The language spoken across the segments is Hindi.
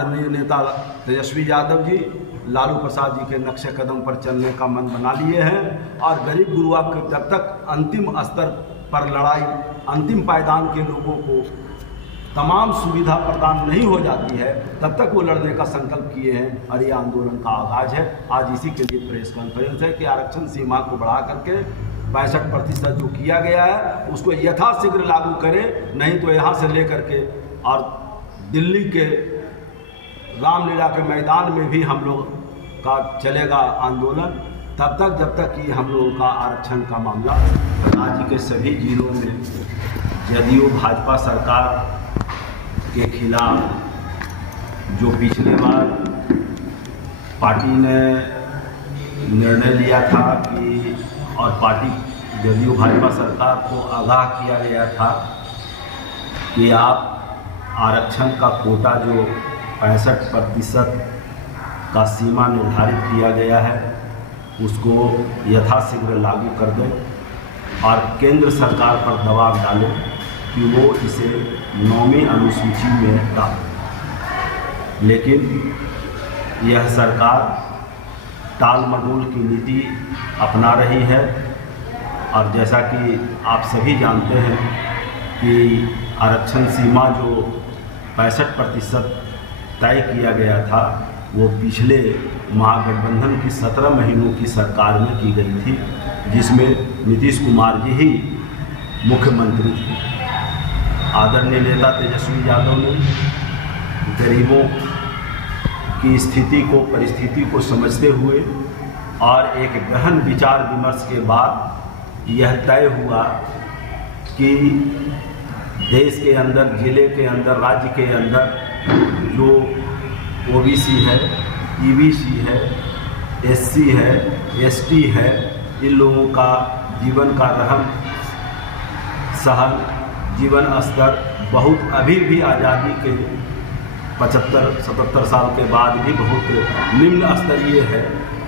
आदरणीय नेता तेजस्वी यादव जी लालू प्रसाद जी के नक्शे कदम पर चलने का मन बना लिए हैं और गरीब गुरुआ के जब तक अंतिम स्तर पर लड़ाई, अंतिम पायदान के लोगों को तमाम सुविधा प्रदान नहीं हो जाती है, तब तक वो लड़ने का संकल्प किए हैं और ये आंदोलन का आगाज है। आज इसी के लिए प्रेस कॉन्फ्रेंस है कि आरक्षण सीमा को बढ़ा करके 65% जो किया गया है उसको यथाशीघ्र लागू करें, नहीं तो यहाँ से लेकर के और दिल्ली के रामलीला के मैदान में भी हम लोग का चलेगा आंदोलन, तब तक जब तक कि हम लोगों का आरक्षण का मामला। राज्य के सभी जिलों में जदयू भाजपा सरकार के खिलाफ जो पिछले बार पार्टी ने निर्णय लिया था कि और पार्टी जदयू भाजपा सरकार को आगाह किया गया था कि आप आरक्षण का कोटा जो 65% का सीमा निर्धारित किया गया है उसको यथाशीघ्र लागू कर दें और केंद्र सरकार पर दबाव डालें कि वो इसे 9वीं अनुसूची में डालें। लेकिन यह सरकार टाल मटोल की नीति अपना रही है और जैसा कि आप सभी जानते हैं कि आरक्षण सीमा जो 65% तय किया गया था वो पिछले महागठबंधन की 17 महीनों की सरकार में की गई थी, जिसमें नीतीश कुमार जी ही मुख्यमंत्री थे। आदरणीय नेता तेजस्वी यादव ने गरीबों की स्थिति को, परिस्थिति को समझते हुए और एक गहन विचार विमर्श के बाद यह तय हुआ कि देश के अंदर, जिले के अंदर, राज्य के अंदर जो ओबीसी है, ईबीसी है, एससी है, एसटी है, इन लोगों का जीवन का रहन सहन, जीवन स्तर बहुत अभी भी आज़ादी के 75-77 साल के बाद भी बहुत निम्न स्तरीय है।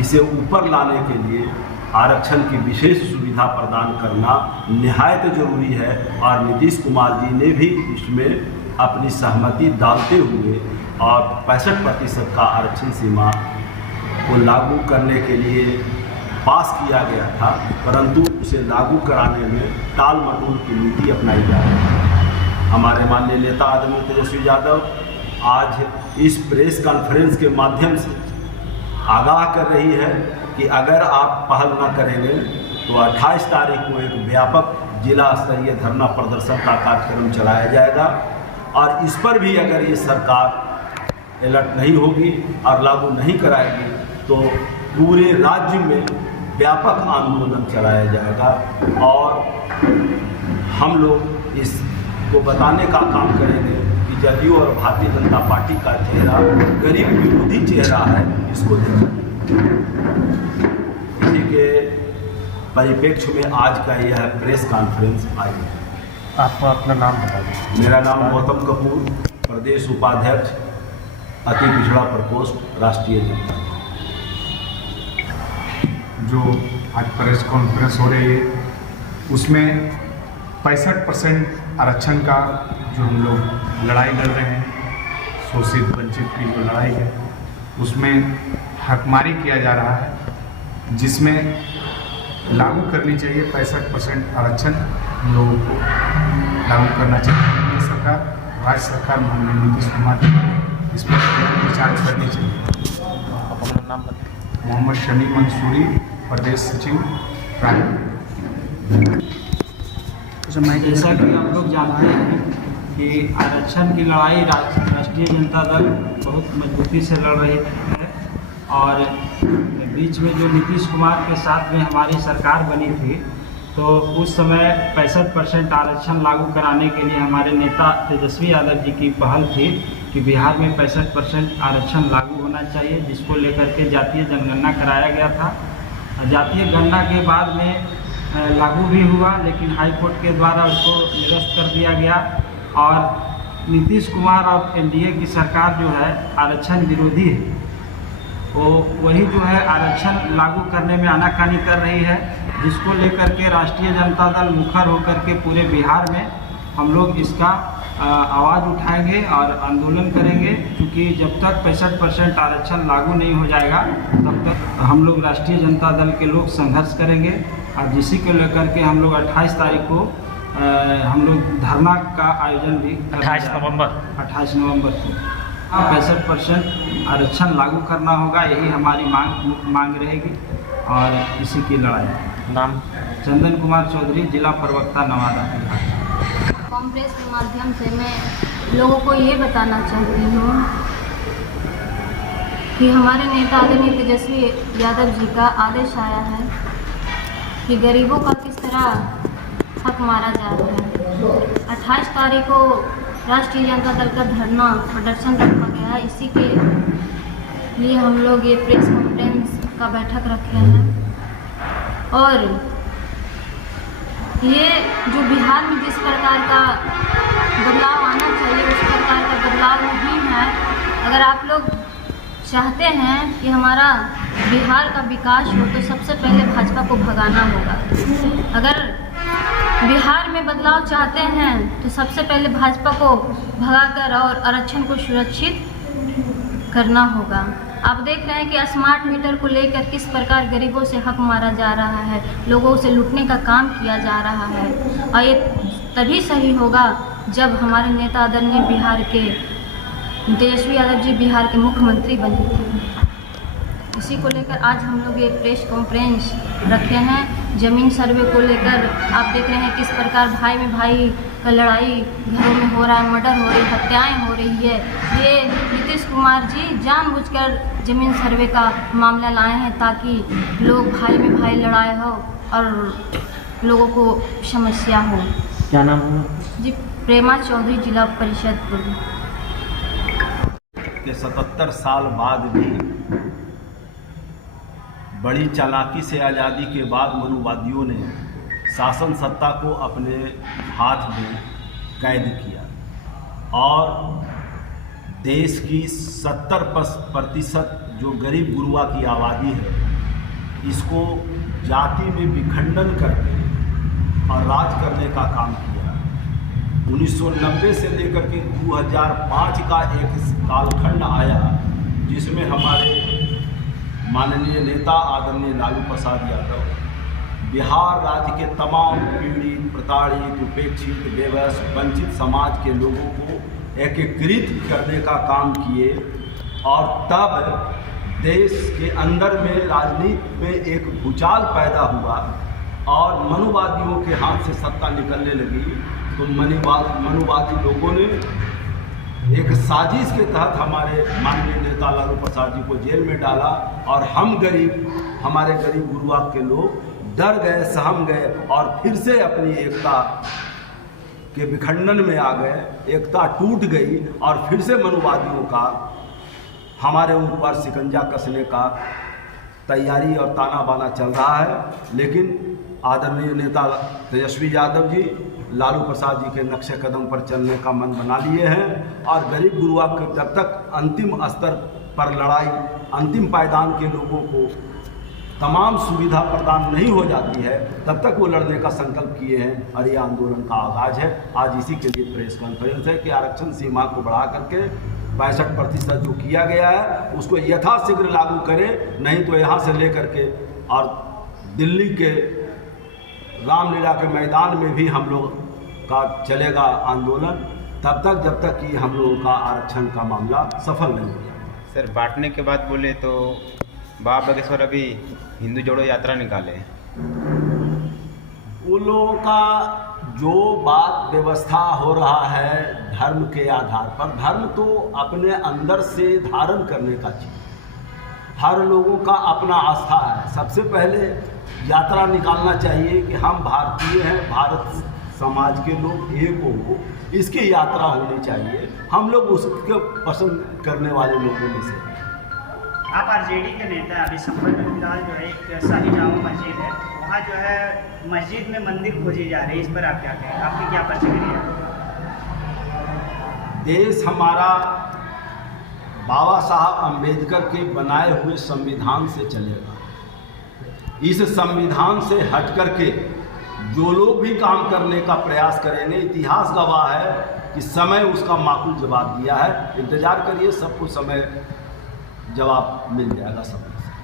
इसे ऊपर लाने के लिए आरक्षण की विशेष सुविधा प्रदान करना निहायत जरूरी है और नीतीश कुमार जी ने भी इसमें अपनी सहमति डालते हुए और 65% का आरक्षण सीमा को लागू करने के लिए पास किया गया था, परंतु उसे लागू कराने में टाल मटोल की नीति अपनाई जा रही है। हमारे माननीय नेता आदरणीय तेजस्वी यादव आज इस प्रेस कॉन्फ्रेंस के माध्यम से आगाह कर रही है कि अगर आप पहल न करेंगे तो 28 तारीख को एक व्यापक जिला स्तरीय धरना प्रदर्शन का कार्यक्रम चलाया जाएगा और इस पर भी अगर ये सरकार अलर्ट नहीं होगी और लागू नहीं कराएगी तो पूरे राज्य में व्यापक आंदोलन चलाया जाएगा और हम लोग इसको बताने का काम करेंगे कि जदयू और भारतीय जनता पार्टी का चेहरा गरीब विरोधी चेहरा है, इसको देखा। इसी के परिप्रेक्ष्य में आज का यह प्रेस कॉन्फ्रेंस आई है। आपको अपना नाम बता दें। मेरा नाम गौतम कपूर, प्रदेश उपाध्यक्ष, अति पिछड़ा प्रकोष्ठ, राष्ट्रीय जनता दल। जो आज प्रेस कॉन्फ्रेंस हो रही है उसमें 65% आरक्षण का जो हम लोग लड़ाई लड़ रहे हैं, शोषित वंचित की जो लड़ाई है उसमें हकमारी किया जा रहा है, जिसमें लागू करनी चाहिए 65% आरक्षण हम लोगों को लागू करना चाहिए। सरकार, राज्य सरकार माननीय नीतीश कुमार इस पर विचार करनी चाहिए। अपना नाम बताएं। मोहम्मद शमी मंसूरी, प्रदेश सचिव जैसा कि आप लोग जानते हैं कि आरक्षण की लड़ाई राष्ट्रीय जनता दल बहुत मजबूती से लड़ रही है और बीच में जो नीतीश कुमार के साथ में हमारी सरकार बनी थी तो उस समय 65% आरक्षण लागू कराने के लिए हमारे नेता तेजस्वी यादव जी की पहल थी कि बिहार में 65% आरक्षण लागू होना चाहिए, जिसको लेकर के जातीय जनगणना कराया गया था। जातीय गणना के बाद में लागू भी हुआ, लेकिन हाई कोर्ट के द्वारा उसको निरस्त कर दिया गया और नीतीश कुमार और एनडीए की सरकार जो है आरक्षण विरोधी है, वो वही जो है आरक्षण लागू करने में आनाकानी कर रही है, जिसको लेकर के राष्ट्रीय जनता दल मुखर होकर के पूरे बिहार में हम लोग इसका आवाज़ उठाएंगे और आंदोलन करेंगे, क्योंकि जब तक 65% आरक्षण लागू नहीं हो जाएगा तब तक हम लोग राष्ट्रीय जनता दल के लोग संघर्ष करेंगे। और जिसी को लेकर के हम लोग 28 तारीख को हम लोग धरना का आयोजन भी 28 नवंबर को 65% आरक्षण लागू करना होगा, यही हमारी मांग रहेगी। और इसी की लड़ाई। नाम? चंदन कुमार चौधरी, जिला प्रवक्ता नवादा। कॉन्फ्रेंस के माध्यम से मैं लोगों को ये बताना चाहती हूँ कि हमारे नेता आदरणीय तेजस्वी यादव जी का आदेश आया है कि गरीबों का किस तरह हक मारा जा रहा है। 28 तारीख को राष्ट्रीय जनता दल का धरना प्रदर्शन रखा गया है। इसी के लिए हम लोग ये प्रेस कॉन्फ्रेंस का बैठक रखे हैं। और ये जो बिहार में जिस प्रकार का बदलाव आना चाहिए उस प्रकार का बदलाव नहीं है। अगर आप लोग चाहते हैं कि हमारा बिहार का विकास हो तो सबसे पहले भाजपा को भगाना होगा। अगर बिहार में बदलाव चाहते हैं तो सबसे पहले भाजपा को भगाकर और आरक्षण को सुरक्षित करना होगा। आप देख रहे हैं कि स्मार्ट मीटर को लेकर किस प्रकार गरीबों से हक मारा जा रहा है, लोगों से लूटने का काम किया जा रहा है। और ये तभी सही होगा जब हमारे नेता आदरणीय बिहार के तेजस्वी यादव जी बिहार के मुख्यमंत्री बने थे। इसी को लेकर आज हम लोग ये प्रेस कॉन्फ्रेंस रखे हैं। ज़मीन सर्वे को लेकर आप देख रहे हैं किस प्रकार भाई में भाई का लड़ाई घरों में हो रहा है, मर्डर हो रही है, हत्याएं हो रही है। ये नीतीश कुमार जी जानबूझकर ज़मीन सर्वे का मामला लाए हैं ताकि लोग भाई में भाई लड़ाई हो और लोगों को समस्या हो। क्या नाम है जी? प्रेमा चौधरी, जिला परिषद पूर्व। के 77 साल बाद भी बड़ी चालाकी से आज़ादी के बाद मनुवादियों ने शासन सत्ता को अपने हाथ में कैद किया और देश की 70% जो गरीब गुरुआ की आबादी है इसको जाति में विखंडन करके और राज करने का काम किया। 1990 से लेकर के 2005 का एक कालखंड आया जिसमें हमारे माननीय नेता आदरणीय लालू प्रसाद यादव बिहार राज्य के तमाम पीड़ित, प्रताड़ित, उपेक्षित, बेबस, वंचित समाज के लोगों को एकीकृत करने का काम किए। और तब देश के अंदर में राजनीति में एक भूचाल पैदा हुआ और मनुवादियों के हाथ से सत्ता निकलने लगी। तो मनुवादी लोगों ने एक साजिश के तहत हमारे माननीय नेता लालू प्रसाद जी को जेल में डाला और हमारे गरीब गुरुआ के लोग डर गए, सहम गए और फिर से अपनी एकता के विखंडन में आ गए। एकता टूट गई और फिर से मनुवादियों का हमारे ऊपर शिकंजा कसने का तैयारी और ताना बाना चल रहा है। लेकिन आदरणीय नेता तेजस्वी यादव जी लालू प्रसाद जी के नक्शे कदम पर चलने का मन बना लिए हैं और गरीब गुरुआ के जब तक अंतिम स्तर पर लड़ाई, अंतिम पायदान के लोगों को तमाम सुविधा प्रदान नहीं हो जाती है तब तक वो लड़ने का संकल्प किए हैं और ये आंदोलन का आगाज है। आज इसी के लिए प्रेस कॉन्फ्रेंस है कि आरक्षण सीमा को बढ़ा करके 65% जो किया गया है उसको यथाशीघ्र लागू करें, नहीं तो यहाँ से लेकर के और दिल्ली के रामलीला के मैदान में भी हम लोग का चलेगा आंदोलन तब तक जब तक कि हम लोगों का आरक्षण का मामला सफल नहीं हो जाए। सर, बांटने के बाद बोले तो बाबा बागेश्वर अभी हिंदू जोड़ो यात्रा निकाले। उन लोगों का जो बात व्यवस्था हो रहा है धर्म के आधार पर, धर्म तो अपने अंदर से धारण करने का चीज़, हर लोगों का अपना आस्था है। सबसे पहले यात्रा निकालना चाहिए कि हम भारतीय हैं, भारत समाज के लोग एक हो, इसकी यात्रा होनी चाहिए। हम लोग उसको पसंद करने वाले लोगों में से। आप आरजेडी के नेता, अभी संभल में फिलहाल जो है एक शाही जामा मस्जिद है, वहाँ जो है मस्जिद में मंदिर खोजी जा रही है, इस पर आप क्या कहें, आपकी क्या प्रतिक्रिया? देश हमारा बाबा साहब अम्बेडकर के बनाए हुए संविधान से चलेगा। इस संविधान से हट करके जो लोग भी काम करने का प्रयास करेंगे, इतिहास गवाह है कि समय उसका माकूल जवाब दिया है। इंतज़ार करिए, सबको समय जवाब मिल जाएगा समय से।